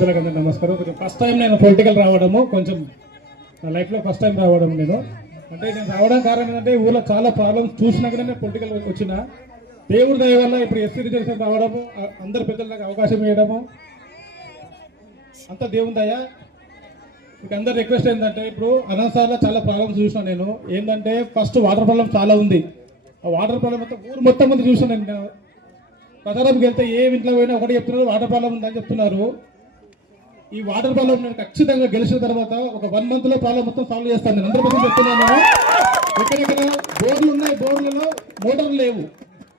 పెద్దలకు అందరికీ నమస్కారం. ఫస్ట్ టైం నేను పొలిటికల్ రావడము, కొంచెం నా లైఫ్లో ఫస్ట్ టైం రావడం. నేను రావడం కారణం ఏంటంటే ఊళ్ళో చాలా ప్రాబ్లమ్స్ చూసినాకనే నేను పొలిటికల్ వచ్చిన. దేవుడి దయ వల్ల ఇప్పుడు ఎస్సీ రిజర్వేషన్ రావడము, అందరు పెద్దలకు అవకాశం ఇవ్వడము అంతా దేవుని దయ. మీకు అందరు రిక్వెస్ట్ ఏంటంటే, ఇప్పుడు అనంతసార్లో చాలా ప్రాబ్లమ్స్ చూసినా నేను. ఏంటంటే ఫస్ట్ వాటర్ ప్రాబ్లం చాలా ఉంది. ఆ వాటర్ ప్రాబ్లం మొత్తం ఊరు మొత్తం మంది చూసాను నేను. ప్రచారంకి వెళ్తే ఏ ఇంట్లో పోయినా ఒకటి చెప్తున్నారు, వాటర్ ప్రాబ్లం ఉందని చెప్తున్నారు. ఈ వాటర్ ప్రాబ్లం నేను ఖచ్చితంగా గెలిచిన తర్వాత ఒక 1 month లో ప్రాబ్లం మొత్తం సాల్వ్ చేస్తాను. నేను 100% చెప్తున్నాను. ఎక్కడెక్కడ బోర్లు ఉన్నాయి, బోర్లలో మోటార్లు లేవు,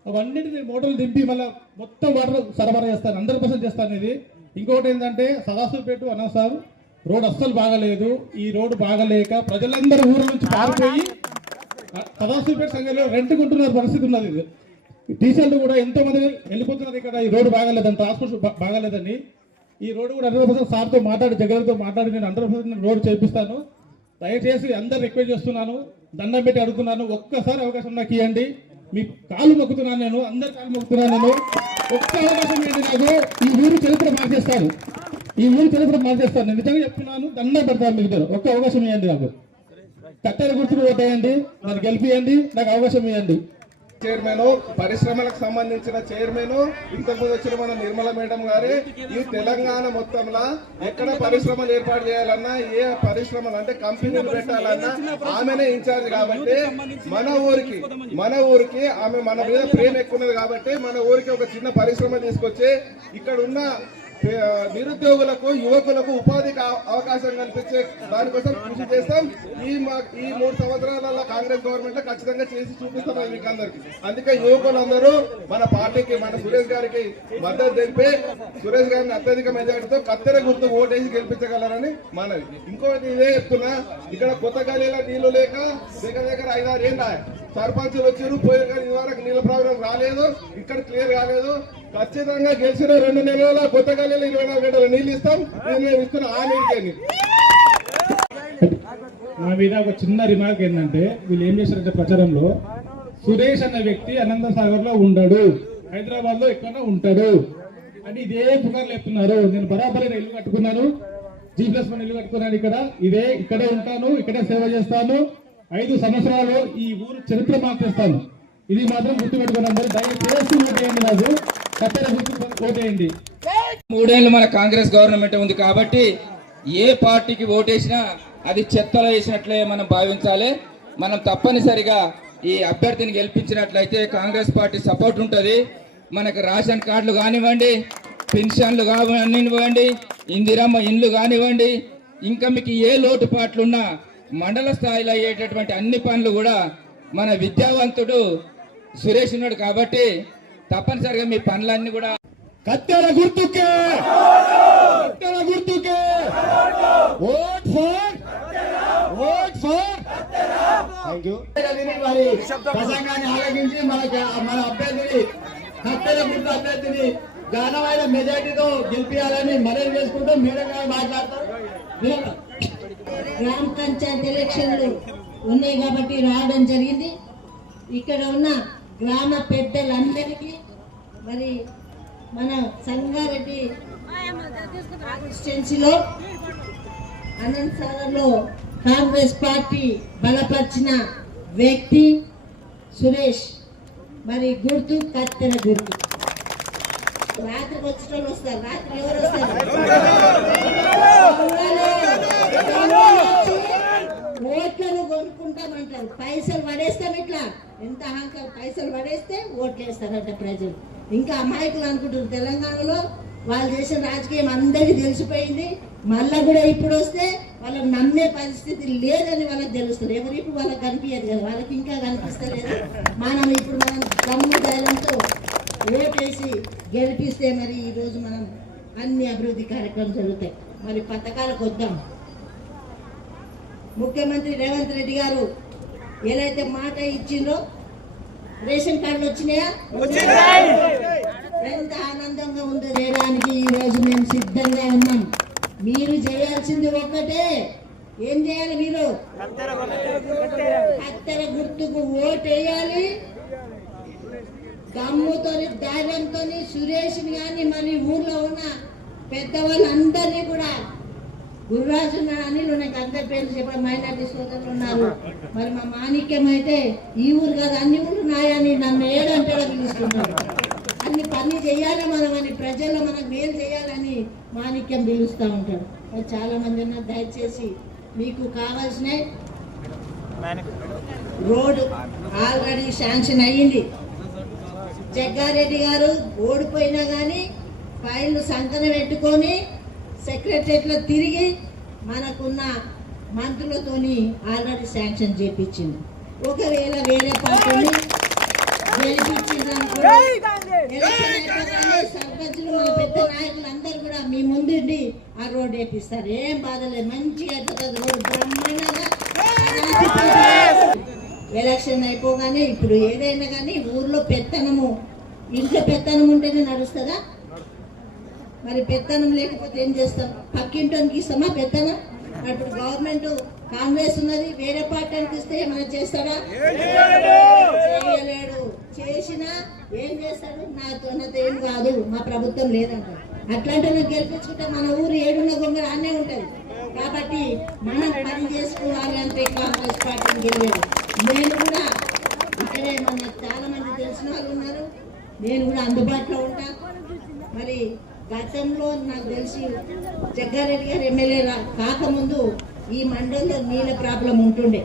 అవన్నిటిని మోటార్లు దింపి మళ్ళీ మొత్తం వాటర్ సరఫరా చేస్తాను. 100% చేస్తాను ఇది. ఇంకొకటి ఏంటంటే సదాశివపేట అనంతసార్ రోడ్ అస్సలు బాగలేదు. ఈ రోడ్డు బాగలేక ప్రజలందరూ ఊరు నుంచి పారిపోయి సదాశివపేట సంఘంలో రెంట్కుంటున్న పరిస్థితి ఉన్నది. ఇది టీచర్లు కూడా ఎంతో మంది వెళ్ళిపోతున్నారు. ఇక్కడ ఈ రోడ్డు బాగాలేదని, ట్రాన్స్పోర్ట్ బాగాలేదని. ఈ రోడ్డు కూడా 100% సార్తో మాట్లాడి, జగన్తో మాట్లాడి నేను 100% రోడ్డు చేపిస్తాను. దయచేసి అందరు రిక్వెస్ట్ చేస్తున్నాను, దండం పెట్టి అడుగుతున్నాను, ఒక్కసారి అవకాశం నాకు ఇవ్వండి. మీ కాలు మొక్కుతున్నాను, నేను అందరి కాలు మొక్కుతున్నాను. నేను ఒక్క అవకాశం ఇవ్వండి నాకు. ఈ ఊరు చరిత్ర మార్చేస్తాను, ఈ ఊరు చరిత్ర మార్చేస్తాను. నేను నిజంగా చెప్తున్నాను, దండం పెడతాను. మీకు ఒక్క అవకాశం ఇవ్వండి నాకు. కట్టెల గుర్తులు ఓటేయండి, నన్ను గెలిపియండి, నాకు అవకాశం ఇవ్వండి. చైర్మన్, పరిశ్రమలకు సంబంధించిన చైర్మన్, ఇంతకుముందు వచ్చిన మన నిర్మల మేడం గారే ఈ తెలంగాణ మొత్తంలో ఎక్కడ పరిశ్రమలు ఏర్పాటు చేయాలన్నా, ఏ పరిశ్రమలు అంటే కంపెనీలు పెట్టాలన్నా ఆమెనే ఇన్ఛార్జ్. కాబట్టి మన ఊరికి ఆమె మన మీద ప్రేమ ఎక్కువ ఉన్నది. కాబట్టి మన ఊరికి ఒక చిన్న పరిశ్రమ తీసుకొచ్చి ఇక్కడ ఉన్న నిరుద్యోగులకు, యువకులకు ఉపాధికి అవకాశం కల్పించే దానికోసం కృషి చేస్తాం. ఈ 3 సంవత్సరాల కాంగ్రెస్ గవర్నమెంట్ ఖచ్చితంగా చేసి చూపిస్తాం మీకు అందరికి. అందుకే యువకులందరూ మన పార్టీకి, మన సురేష్ గారికి మద్దతు తెలిపి సురేష్ గారిని అత్యధిక మెజార్టీతో కత్తెర గుర్తు ఓటేసి గెలిపించగలరని మనవి. ఇంకోటి ఇదే చెప్తున్నా, ఇక్కడ కొత్త గలీలో నీళ్లు లేక దగ్గర 5-6 ఏళ్ళ సర్పంచులు వచ్చారు, పోయారు, కానీ ఇదివరకు నీళ్ళ ప్రాబ్లం రాలేదు, ఇక్కడ క్లియర్ కాలేదు. ఖచ్చితంగా గెలిచిన 2 నెలల కొత్త గల్లీలో 24 గంటల నీళ్ళు ఇస్తాం. నేను ఇస్తున్న ఆ నీళ్ళకి. నా మీద ఒక చిన్న రిమార్క్ ఏంటంటే, వీళ్ళు ఏం చేశారంటే ప్రచారంలో సురేష్ అన్న వ్యక్తి అనంతసాగర్ లో ఉండడు, హైదరాబాద్ లో ఎక్కడో ఉంటాడు అని ఇదే పుకార్లు చెప్తున్నారు. నేను బరాబర్ ఇల్లు కట్టుకున్నాను, G+1 ఇల్లు కట్టుకున్నాను. ఇక్కడే ఉంటాను, ఇక్కడే సేవ చేస్తాను. 5 సంవత్సరాలు ఈ ఊరు చరిత్ర మార్చేస్తాను. ఇది మాత్రం గుర్తుపెట్టుకుని అందరూ దయచేసి ఓటేయండి. నాకు కట్టెల గుర్తు ఓటేయండి. 3 ఏళ్ళు మన కాంగ్రెస్ గవర్నమెంట్ ఉంది కాబట్టి ఏ పార్టీకి ఓటేసినా అది చెత్తలో వేసినట్లే మనం భావించాలి. మనం తప్పనిసరిగా ఈ అభ్యర్థిని గెలిపించినట్లయితే కాంగ్రెస్ పార్టీ సపోర్ట్ ఉంటుంది. మనకు రేషన్ కార్డులు కానివ్వండి, పెన్షన్లు కానివ్వండి, ఇందిరమ్మ ఇండ్లు కానివ్వండి, ఇంకా మీకు ఏ లోటుపాట్లున్నా మండల స్థాయిలో అయ్యేటటువంటి అన్ని పనులు కూడా మన విద్యావంతుడు సురేష్ ఉన్నాడు. కాబట్టి తప్పనిసరిగా మీ పనులన్నీ కూడా కత్తెర గుర్తుకే, కత్తెర గుర్తుకే vote for, vote for. Thank you. మరి ప్రసంగాన్ని ఆలకించి మన అభ్యర్థిని, కత్తెర గుర్తు అభ్యర్థిని ఘనమైన మెజార్టీతో గెలిపించాలని మనవి చేసుకుంటూ మేడం గారు మాట్లాడతారు. గ్రామ పంచాయతీ ఎలక్షన్లు ఉన్నాయి కాబట్టి రావడం జరిగింది. ఇక్కడ ఉన్న గ్రామ పెద్దలందరికీ, మరి మన సంగారెడ్డి కాన్స్టిట్యున్సీలో అనంతసాగర్ లో కాంగ్రెస్ పార్టీ బలపరిచిన వ్యక్తి సురేష్. మరి గుర్తు కత్తెర గుర్తు. రాత్రికి వచ్చిన వస్తారు, రాత్రి ఎవరు వస్తారు? ఓట్లను కొనుక్కుంటామంటారు, పైసలు పడేస్తాం. ఇట్లా ఎంత అహంకారం, పైసలు పడేస్తే ఓట్లు వేస్తారంట ప్రజలు. ఇంకా అమాయకులు అనుకుంటారు. తెలంగాణలో వాళ్ళు చేసిన రాజకీయం అందరికీ తెలిసిపోయింది. మళ్ళా కూడా ఇప్పుడు వస్తే వాళ్ళకి నమ్మే పరిస్థితి లేదని వాళ్ళకి తెలుస్తుంది. ఎవరు ఇప్పుడు వాళ్ళకి కనిపించదు కదా, వాళ్ళకి ఇంకా కనిపిస్తలేదు. మనం దమ్ము ధైర్యంతో ఓటేసి గెలిపిస్తే మరి ఈరోజు మనం అన్ని అభివృద్ధి కార్యక్రమాలు జరుగుతాయి. మరి పథకాలకు వద్దాం. ముఖ్యమంత్రి రేవంత్ రెడ్డి గారు ఏదైతే మాట ఇచ్చిందో, రేషన్ కార్డులు వచ్చినాయా? ఎంత ఆనందంగా ఉందో చేయడానికి ఈ రోజు మేము సిద్ధంగా ఉన్నాం. మీరు చేయాల్సింది ఒక్కటే. ఏం చేయాలి? మీరు కత్తెర గుర్తుకు ఓటేయాలి. దమ్ముతో, ధైర్యంతో సురేష్ గాని, మన ఊర్లో ఉన్న పెద్దవాళ్ళందరినీ కూడా గురురాజు అనిల్ నాకు అందరి పేర్లు చెప్పడం మైనార్టీ సోదరులు ఉన్నారు. మరి మా మాణిక్యం అయితే ఈ ఊరు కాదు అన్ని ఊరు నాయని నన్ను ఏడంటాడో పిలుస్తున్నారు. అన్ని పని చేయాలి మనం అని ప్రజల్లో మనకు మేలు చేయాలని మాణిక్యం పిలుస్తూ ఉంటాడు. మరి చాలా మంది ఉన్నారు. దయచేసి మీకు కావాల్సిన రోడ్డు ఆల్రెడీ శాంక్షన్ అయ్యింది. జగ్గారెడ్డి గారు ఓడిపోయినా కానీ ఫైళ్ళు సంకన పెట్టుకొని సెక్రటరియట్లో తిరిగి మనకున్న మంత్రులతోని ఆల్రెడీ శాంక్షన్ చేపించింది. ఒకవేళ వేరే పార్టీని గెలిపించిందనుకోండి, ఎలక్షన్ అయిపోగానే సర్పంచులు మన పెద్ద నాయకులు అందరూ కూడా మీ ముందుండి ఆ రోడ్డు వేపిస్తారు. ఏం బాధ లేదు, మంచిగా అయిపోతుంది రోడ్డు బ్రహ్మాండంగా. ఎలక్షన్ అయిపోగానే ఇప్పుడు ఏదైనా కానీ ఊర్లో పెత్తనము, ఇంట్లో పెత్తనం ఉంటేనే నడుస్తుందా? మరి పెత్తనం లేకపోతే ఏం చేస్తాం? పక్కింటానికి ఇస్తామా పెత్తనం? ఇప్పుడు గవర్నమెంట్ కాంగ్రెస్ ఉన్నది, వేరే పార్టీకి ఇస్తే ఏమైనా చేస్తాడా? చేయలేడు. చేసినా ఏం చేస్తాడు? నాతో ఏం కాదు, మా ప్రభుత్వం లేదంటారు. అట్లాంటి గెలిపించుకుంటే మన ఊరు ఏడున్న గొంగ అనే ఉంటది. కాబట్టి మనం పని చేసుకోవాలంటే కాంగ్రెస్ పార్టీని గెలిచాడు. నేను కూడా ఇక్కడే మన చాలా మంది తెలిసిన వాళ్ళు ఉన్నారు, నేను కూడా అందుబాటులో ఉంటా. మరి గతంలో నాకు తెలిసి జగ్గారెడ్డి గారు ఎమ్మెల్యే కాకముందు ఈ మండలంలో నీళ్ళ ప్రాబ్లం ఉంటుండే,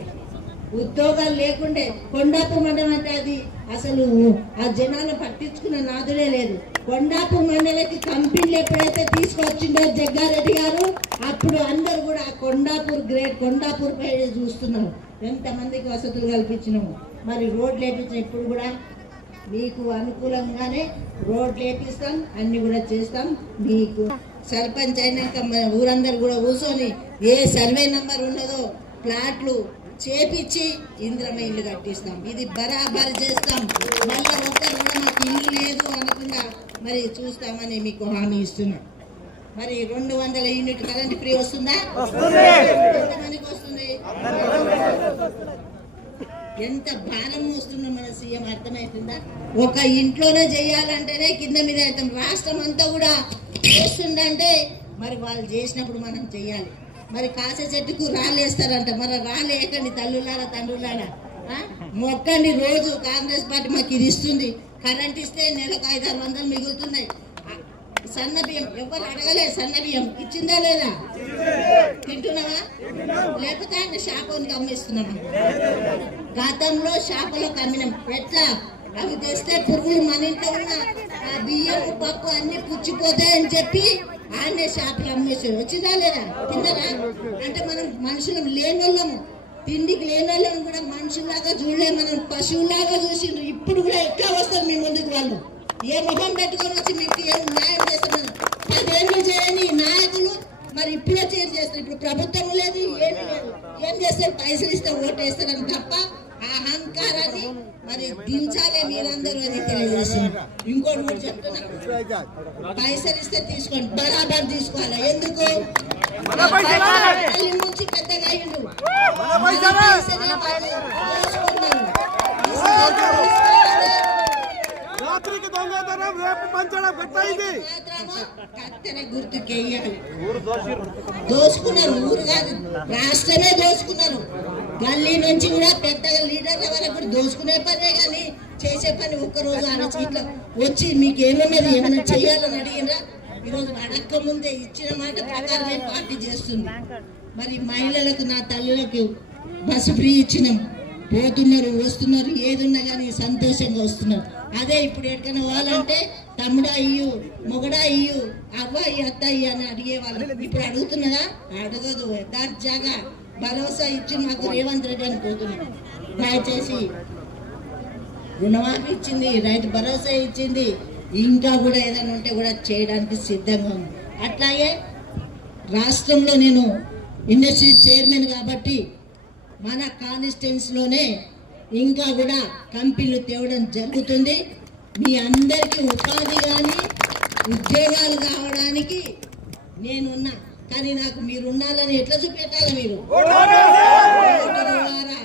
ఉద్యోగాలు లేకుండే. కొండాపూర్ మండలం అంటే అది అసలు ఆ జనాలు పట్టించుకున్న నాదుడే లేదు. కొండాపూర్ మండలకి కంపెనీలు ఎప్పుడైతే తీసుకొచ్చిండో జగ్గారెడ్డి గారు, అప్పుడు అందరు కూడా కొండాపూర్ కొండాపూర్ పై చూస్తున్నారు. ఎంతమందికి వసతులు కల్పించినాము. మరి రోడ్లు వేపించిన ఇప్పుడు కూడా మీకు అనుకూలంగానే రోడ్లు వేపిస్తాం, అన్ని కూడా చేస్తాం. మీకు సర్పంచ్ అయినాక మన ఊరందరూ కూడా కూర్చొని ఏ సర్వే నంబర్ ఉన్నదో ప్లాట్లు చేపించి ఇంద్రమ ఇల్లు కట్టిస్తాం. ఇది బరాబర్ చేస్తాం. మళ్ళీ ఒక్కరు కూడా మాకు ఇల్లు లేదు అనకుండా మరి చూస్తామని మీకు హామీ ఇస్తున్నాం. మరి 200 యూనిట్ కరెంట్ ఫ్రీ వస్తుందా? ఎంతమందికి వస్తుంది? ఎంత భారం మోస్తుందో మన సీఎం అర్థమవుతుందా? ఒక ఇంట్లోనే చేయాలంటేనే కింద మీద అవుతాం. రాష్ట్రం అంతా కూడా చేస్తుందంటే మరి వాళ్ళు చేసినప్పుడు మనం చెయ్యాలి. మరి కాసే చెట్టుకు రాళ్ళేస్తారంట, మరి రాళ్ళేయకండి తల్లులారా తండ్రులారా, మొక్కండి. రోజు కాంగ్రెస్ పార్టీ మాకు ఇది ఇస్తుంది, కరెంట్ ఇస్తే నెలకు 500-600 మిగులుతున్నాయి. సన్న బియ్యం ఎవరు అడగలేదు, సన్న బియ్యం ఇచ్చిందా లేదా? తింటున్నావా? లేకపోతే అంటే షాపుకి అమ్మేస్తున్నామా? గతంలో షాపులకు అమ్మినాం. ఎట్లా? అవి తెస్తే పురుగులు మన ఇంట్లో ఉన్న బియ్యం పప్పు అన్ని పుచ్చిపోతాయని చెప్పి ఆయనే షాపులు అమ్మేసాడు. వచ్చిందా లేదా? తిన్నారా? అంటే మనం మనుషులు లేని వాళ్ళము, తిండికి లేని వాళ్ళని కూడా మనుషులాగా చూడలే, మనం పశువులాగా చూసిండ్రు. ఇప్పుడు కూడా ఎట్లా వస్తారు మీ ముందుకు వాళ్ళు? ఏ ముఖం పెట్టుకొని వచ్చి మీకు ఏం న్యాయం చేస్తున్నారు? 10 ఏళ్ళు చేయని నాయకులు మరి ఇప్పుడే చేంజ్ చేస్తారు. ఇప్పుడు ప్రభుత్వం లేదు, ఏమీ లేదు. ఏం చేస్తారు? పైసలు ఇస్తే ఓటేస్తారని తప్ప అహంకారాన్ని మరి దించాలే మీరందరూ అని తెలియజేస్తున్నారు. ఇంకోటి కూడా చెప్తున్నా, పైసలు ఇస్తే తీసుకోండి, బరాబర్ తీసుకోవాలి. ఎందుకు? నుంచి పెద్దగా అయ్యిండు, కత్తెర గుర్తుకెయ్యాలి. దోసుకున్నారు, ఊరు కాదు రాష్ట్రమే దోసుకున్నారు. గల్లీ నుంచి కూడా పెద్దగా లీడర్ల వరకు కూడా దోసుకునే పనే కానీ చేసే పని ఒక్కరోజు ఆలోచి ఇట్లా వచ్చి మీకు ఏమన్నది ఏమైనా చెయ్యాలని అడిగినరా? ఈరోజు అడక్క ముందే ఇచ్చిన మాట ప్రకారమే పార్టీ చేస్తుంది. మరి మహిళలకు, నా తల్లులకు బస్సు ఫ్రీ ఇచ్చినాం, పోతున్నారు వస్తున్నారు, ఏదున్నా కానీ సంతోషంగా వస్తున్నారు. అదే ఇప్పుడు ఎక్కడికైనా పోవాలంటే తమ్ముడా ఇయ్యు, మొగడా ఇయ్యు, అవ్వ అత్త ఇయ్య అని అడిగేవాళ్ళు. ఇప్పుడు అడుగుతున్నదా? అడగదు. దాని జాగా భరోసా ఇచ్చి మాకు రేవంత్ రెడ్డి అని పోతున్నాం. దయచేసి రుణమాఫీ ఇచ్చింది, రైతు భరోసా ఇచ్చింది, ఇంకా కూడా ఏదైనా ఉంటే కూడా చేయడానికి సిద్ధంగా ఉంది. అట్లాగే రాష్ట్రంలో నేను ఇండస్ట్రీ చైర్మన్ కాబట్టి మన కాన్స్టిట్యున్సీలోనే ఇంకా కూడా కంపెనీలు తేవడం జరుగుతుంది. మీ అందరికీ ఉపాధి కానీ ఉద్యోగాలు కావడానికి నేనున్నా. కానీ నాకు మీరు ఉండాలని ఎట్లా చూపెట్టాలి? మీరు ద్వారా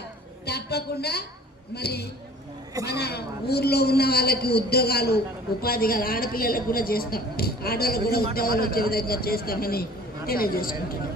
తప్పకుండా మరి మన ఊర్లో ఉన్న వాళ్ళకి ఉద్యోగాలు ఉపాధిగా ఆడపిల్లలకు కూడా చేస్తాం, ఆడవాళ్ళకు కూడా ఉద్యోగాలు వచ్చే విధంగా చేస్తామని తెలియజేసుకుంటున్నాం.